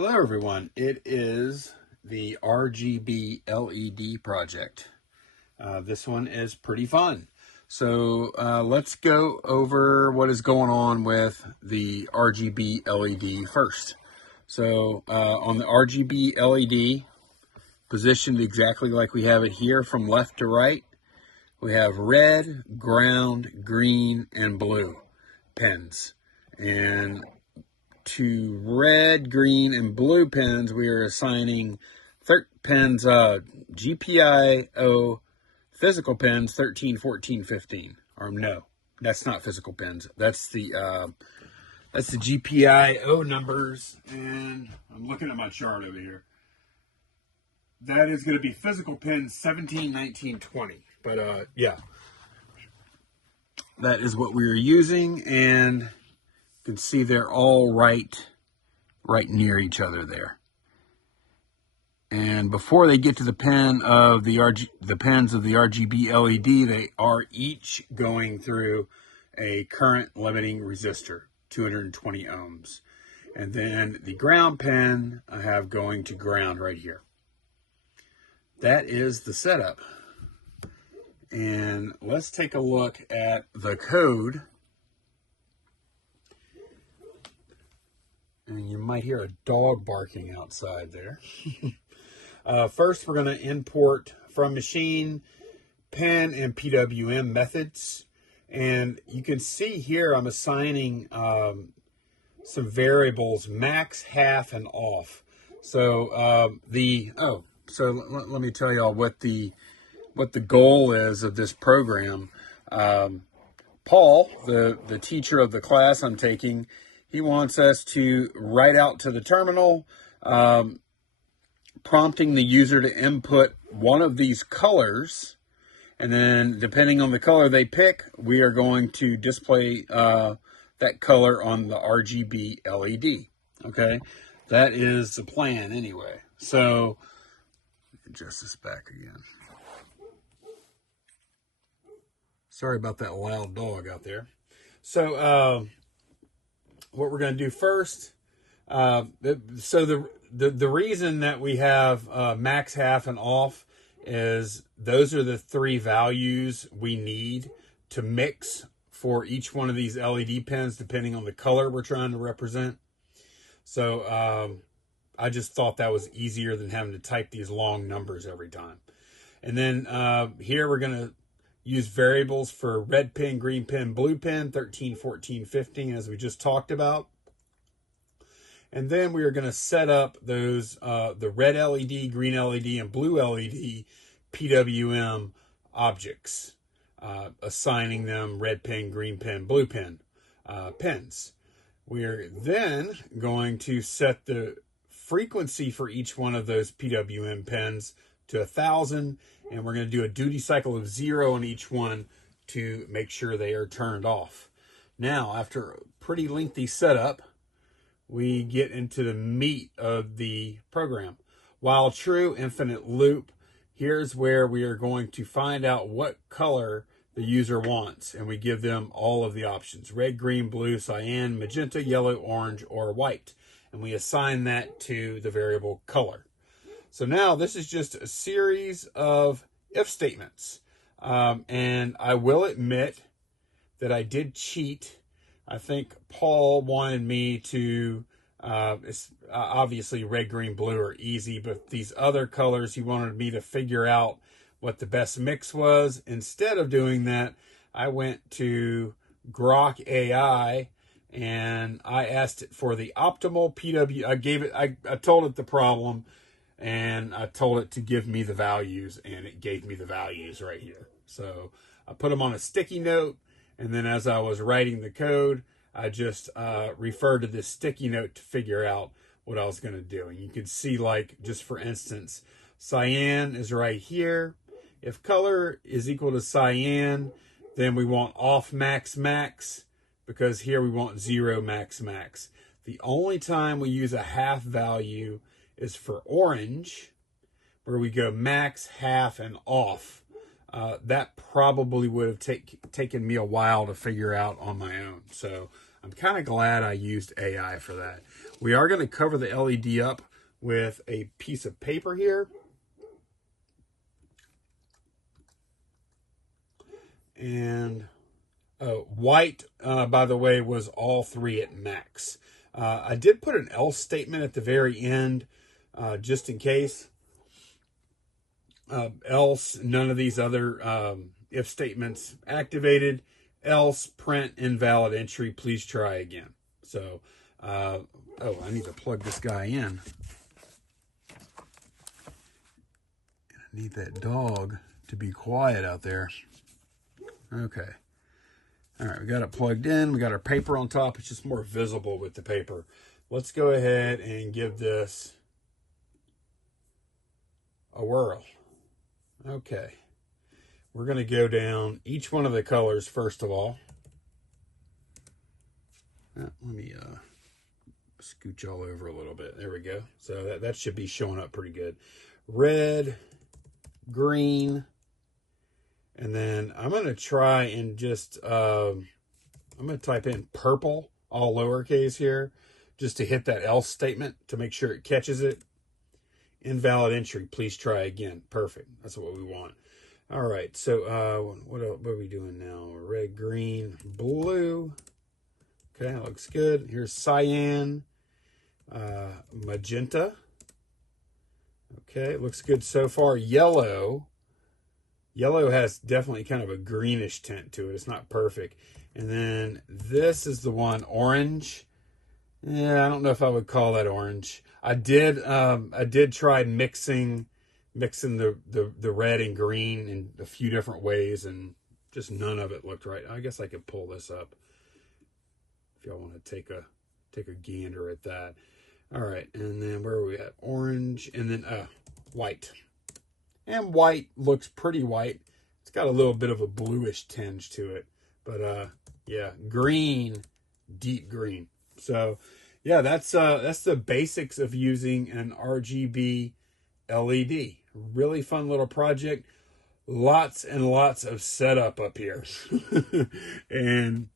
Hello everyone, it is the RGB LED project. This one is pretty fun. So let's go over what is going on with the RGB LED first. So on the RGB LED, positioned exactly like we have it here from left to right, we have red, ground, green, and blue pins. And to red, green, and blue pins, we are assigning pins, GPIO physical pins 13, 14, 15. Or no, that's not physical pins. That's the GPIO numbers. And I'm looking at my chart over here. That is going to be physical pins 17, 19, 20. But yeah, that is what we're using, and you can see they're all right near each other there. And before they get to the pins of the RGB LED, they are each going through a current limiting resistor, 220 ohms. And then the ground pin I have going to ground right here. That is the setup. And let's take a look at the code. And you might hear a dog barking outside there. First, we're going to import from machine Pin and PWM methods. And you can see here I'm assigning some variables, max, half, and off. So let me tell y'all what the goal is of this program. Paul, the teacher of the class I'm taking, he wants us to write out to the terminal, prompting the user to input one of these colors, and then depending on the color they pick, we are going to display that color on the RGB LED. Okay, that is the plan anyway. So adjust this back again. Sorry about that loud dog out there. So what we're going to do first, the reason that we have max, half, and off is those are the three values we need to mix for each one of these LED pins, depending on the color we're trying to represent. So I just thought that was easier than having to type these long numbers every time. And then here we're going to use variables for red pin, green pin, blue pin, 13, 14, 15, as we just talked about. And then we are going to set up those, the red LED, green LED, and blue LED PWM objects, assigning them red pin, green pin, blue pin pins. We are then going to set the frequency for each one of those PWM pins to 1,000, and we're going to do a duty cycle of 0 on each one to make sure they are turned off. Now, after a pretty lengthy setup, we get into the meat of the program. While true, infinite loop, here's where we are going to find out what color the user wants, and we give them all of the options: red, green, blue, cyan, magenta, yellow, orange, or white. And we assign that to the variable color. So now this is just a series of if statements. And I will admit that I did cheat. I think Paul wanted me to, obviously red, green, blue are easy, but these other colors, he wanted me to figure out what the best mix was. Instead of doing that, I went to Grok AI and I asked it for the optimal I told it the problem, and I told it to give me the values, and it gave me the values right here. So I put them on a sticky note, and then as I was writing the code, I just referred to this sticky note to figure out what I was going to do. And you can see, like, just for instance, cyan is right here. If color is equal to cyan, then we want off max max, because here we want 0 max max. The only time we use a half value is for orange, where we go max, half, and off. That probably would have taken me a while to figure out on my own. So I'm kind of glad I used AI for that. we are going to cover the LED up with a piece of paper here. And white, by the way, was all three at max. I did put an else statement at the very end, just in case. Else, none of these other if statements activated. Else, print invalid entry, please try again. So, oh, I need to plug this guy in. I need that dog to be quiet out there. Okay. All right, we got it plugged in. We got our paper on top. It's just more visible with the paper. Let's go ahead and give this a whirl. Okay. We're going to go down each one of the colors first of all. Let me scooch all over a little bit. There we go. So that should be showing up pretty good. Red, green, and then I'm going to try and just, I'm going to type in purple, all lowercase here, just to hit that else statement to make sure it catches it. Invalid entry, please try again. Perfect. That's what we want. All right, so what are we doing now? Red, green, blue. Okay, that looks good. Here's cyan, magenta. Okay, it looks good so far. Yellow. Yellow has definitely kind of a greenish tint to it. It's not perfect. And then this is the one, orange. Yeah, I don't know if I would call that orange. I did try mixing the red and green in a few different ways, and just none of it looked right. I guess I could pull this up if y'all want to take a gander at that. All right, and then where are we at? Orange, and then white. And white looks pretty white. It's got a little bit of a bluish tinge to it. But yeah, green, deep green. So yeah, that's the basics of using an RGB LED. Really fun little project. Lots and lots of setup up here. And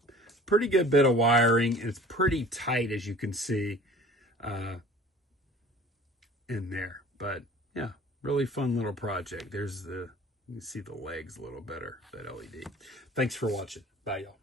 pretty good bit of wiring. It's pretty tight, as you can see in there. But yeah, really fun little project. You can see the legs a little better, that LED. Thanks for watching. Bye, y'all.